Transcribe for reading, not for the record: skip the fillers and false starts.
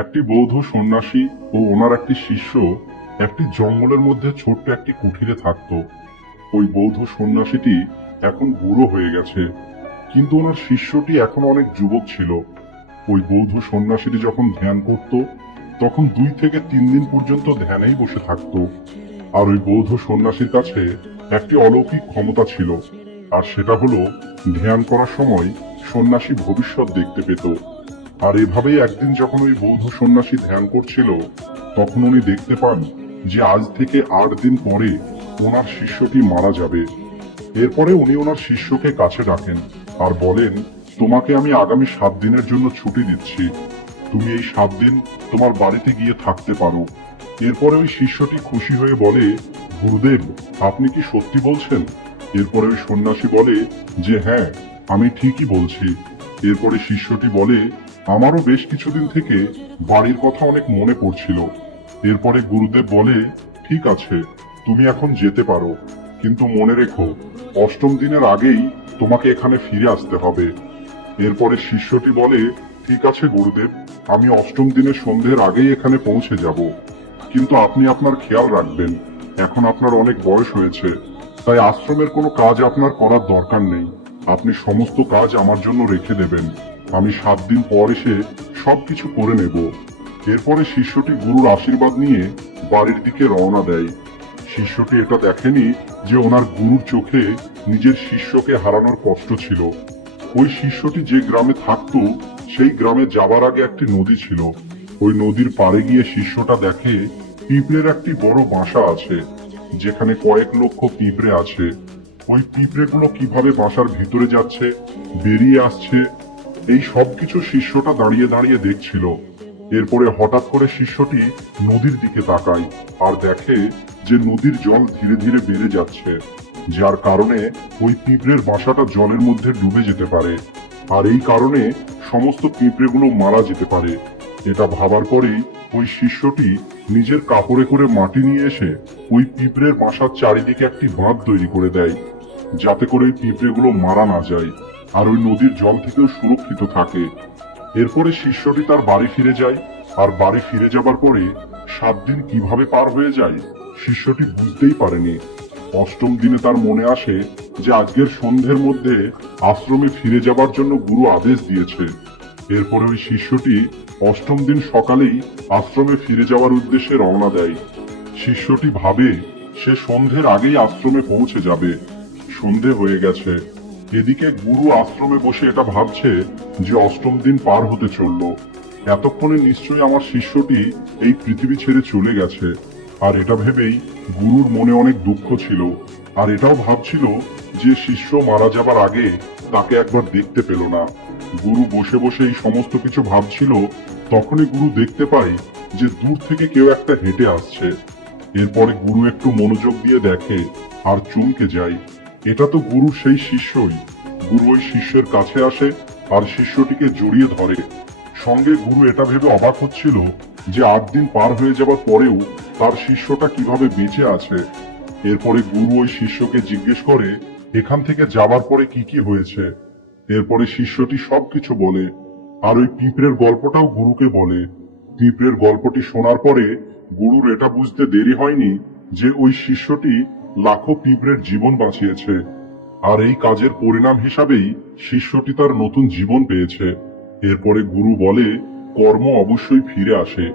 একটি বৌদ্ধ সন্ন্যাসী ও ওনার একটি শিষ্য একটি জঙ্গলের মধ্যে ছোট্ট একটি কুঠিরে থাকতো। ওই বৌদ্ধ সন্ন্যাসীটি এখন বুড়ো হয়ে গেছে, কিন্তু ওনার শিষ্যটি এখন অনেক যুবক ছিল। ওই বৌদ্ধ সন্ন্যাসীটি যখন ধ্যান করত তখন 2 থেকে 3 দিন পর্যন্ত ধ্যানেই বসে থাকতো। আর ওই বৌদ্ধ সন্ন্যাসীর কাছে একটি অলৌকিক ক্ষমতা ছিল, আর সেটা হলো ধ্যান করার সময় সন্ন্যাসী ভবিষ্যৎ দেখতে পেত। আর এভাবেই একদিন যখন ওই বৌদ্ধ সন্ন্যাসী ধ্যান করছিল তখন উনি দেখতে পান যে আজ থেকে 8 দিন পরে ওনার শিষ্যটি মারা যাবে। এরপরে উনি ওনার শিষ্যকে কাছে ডাকেন আর বলেন, তোমাকে আমি আগামী 7 দিনের জন্য ছুটি দিচ্ছি, তুমি এই 7 দিন তোমার বাড়িতে গিয়ে থাকতে পারো। এরপরে ওই শিষ্যটি খুশি হয়ে বলে, গুরুদেব, আপনি কি সত্যি বলছেন? এরপরে ওই সন্ন্যাসী বলে যে হ্যাঁ, আমি ঠিকই বলছি। এরপরে শিষ্যটি বলে, আমারও বেশ কিছুদিন থেকে বাড়ির কথা অনেক মনে পড়ছিল। এরপরে গুরুদেব বলে, ঠিক আছে, তুমি এখন যেতে পারো, কিন্তু মনে রেখো 8ম দিনের আগেই তোমাকে এখানে ফিরে আসতে হবে। এরপরে শিষ্যটি বলে, ঠিক আছে গুরুদেব, আমি 8ম দিনের সন্ধ্যের আগেই এখানে পৌঁছে যাব, কিন্তু আপনি আপনার খেয়াল রাখবেন, এখন আপনার অনেক বয়স হয়েছে, তাই আশ্রমের কোনো কাজ আপনার করার দরকার নেই, আপনি সমস্ত কাজ আমার জন্য রেখে দেবেন, আমি 7 দিন পর এসে সবকিছু করে নেব। এরপরে শিষ্যটি গুরুর আশীর্বাদ নিয়ে বাড়ির দিকে রওনা দেয়। শিষ্যটি এটা দেখেনি যে ওনার গুরুর চোখে নিজের শিষ্যকে হারানোর কষ্ট ছিল। ওই শিষ্যটি যে গ্রামে থাকতো সেই গ্রামে যাবার আগে একটি নদী ছিল। ওই নদীর পাড়ে গিয়ে শিষ্যটা দেখে পিঁপড়ের একটি বড় বাসা আছে, যেখানে কয়েক লক্ষ পিঁপড়ে আছে। ওই পিঁপড়েগুলো কিভাবে বাসার ভিতরে যাচ্ছে, বেরিয়ে আসছে, এই সবকিছু শিষ্যটা দাঁড়িয়ে দাঁড়িয়ে দেখছিল। এরপরে হঠাৎ করে শিষ্যটি নদীর দিকে তাকায় আর দেখে যে নদীর জল ধীরে ধীরে বেড়ে যাচ্ছে, যার কারণে ওই পিঁপড়ের বাসাটা জলের মধ্যে ডুবে যেতে পারে, আর এই কারণে সমস্ত পিঁপড়েগুলো মারা যেতে পারে। এটা ভাবার পরেই ওই শিষ্যটি নিজের কাপড়ে করে মাটি নিয়ে এসে ওই পিঁপড়ের বাসার চারিদিকে একটি বাঁধ তৈরি করে দেয়, যাতে করে ওই পিঁপড়েগুলো মারা না যায় আর ওই নদীর জল থেকেও সুরক্ষিত থাকে। এরপরে শিষ্যটি তার বাড়ি ফিরে যায়, আর বাড়ি ফিরে যাবার পরে 7 দিন কিভাবে পার হয়ে যায় শিষ্যটি বুঝতেই পারেনি। 8ম দিনে তার মনে আসে যে আজকের সন্ধ্যের মধ্যে আশ্রমে ফিরে যাবার জন্য গুরু আদেশ দিয়েছে। এরপরে ওই শিষ্যটি 8ম দিন সকালেই আশ্রমে ফিরে যাওয়ার উদ্দেশ্যে রওনা দেয়। শিষ্যটি ভাবে সে সন্ধ্যের আগেই আশ্রমে পৌঁছে যাবে। সন্ধে হয়ে গেছে। এদিকে গুরু আশ্রমে বসে এটা ভাবছে যে 8ম দিন পার হতে চলল, এতক্ষণে নিশ্চয়ই আমার শিষ্যটি এই পৃথিবী ছেড়ে চলে গেছে। আর এটা ভেবেই গুরুর মনে অনেক দুঃখ ছিল, আর এটাও ভাবছিল যে শিষ্য মারা যাবার আগে তাকে একবার দেখতে পেল না। গুরু বসে বসে এই সমস্ত কিছু ভাবছিল, তখনই গুরু দেখতে পায় যে দূর থেকে কেউ একটা হেঁটে আসছে। এরপরে গুরু একটু মনোযোগ দিয়ে দেখে আর চমকে যায়, এটা তো গুরুর সেই শিষ্যই। গুরু ওই শিষ্যের কাছে আসে আর শিষ্যটিকে জড়িয়ে ধরে। সঙ্গে গুরু এটা ভেবে অবাক হচ্ছিল যে 8 দিন পার হয়ে যাবার পরেও তার শিষ্যটা কিভাবে বেঁচে আছে। এরপরে গুরু ওই শিষ্যকে জিজ্ঞেস করে এখান থেকে যাবার পরে কি কি হয়েছে। এরপরে শিষ্যটি সবকিছু বলে, আর ওই পিঁপড়ের গল্পটাও গুরুকে বলে। পিঁপড়ের গল্পটি শোনার পরে গুরুর এটা বুঝতে দেরি হয়নি যে ওই শিষ্যটি লাখো পিঁপড়ের জীবন বাঁচিয়েছে, আর এই কাজের পরিণাম হিসাবেই শিষ্যটি তার নতুন জীবন পেয়েছে। এরপরে গুরু বলে, কর্ম অবশ্যই ফিরে আসে।